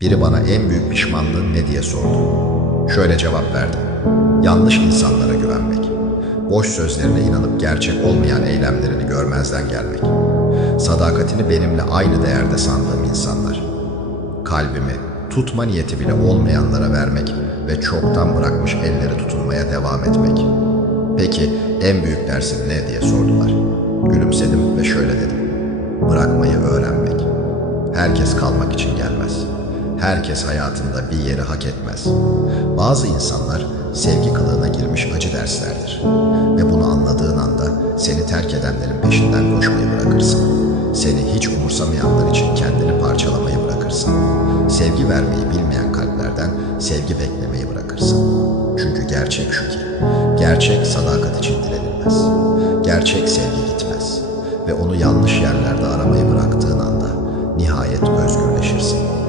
Biri bana en büyük pişmanlığın ne diye sordu. Şöyle cevap verdim. Yanlış insanlara güvenmek. Boş sözlerine inanıp gerçek olmayan eylemlerini görmezden gelmek. Sadakatini benimle aynı değerde sandığım insanlar. Kalbimi tutma niyeti bile olmayanlara vermek ve çoktan bırakmış elleri tutulmaya devam etmek. Peki en büyük dersin ne diye sordular. Gülümsedim ve şöyle dedim. Bırakmayı öğrenmek. Herkes kalmak için gelmez. Herkes hayatında bir yeri hak etmez. Bazı insanlar sevgi kılığına girmiş acı derslerdir. Ve bunu anladığın anda seni terk edenlerin peşinden koşmayı bırakırsın. Seni hiç umursamayanlar için kendini parçalamayı bırakırsın. Sevgi vermeyi bilmeyen kalplerden sevgi beklemeyi bırakırsın. Çünkü gerçek şu ki, gerçek sadakat için dilenilmez. Gerçek sevgi gitmez ve onu yanlış yerlerde aramayı bıraktığın anda nihayet özgürleşirsin.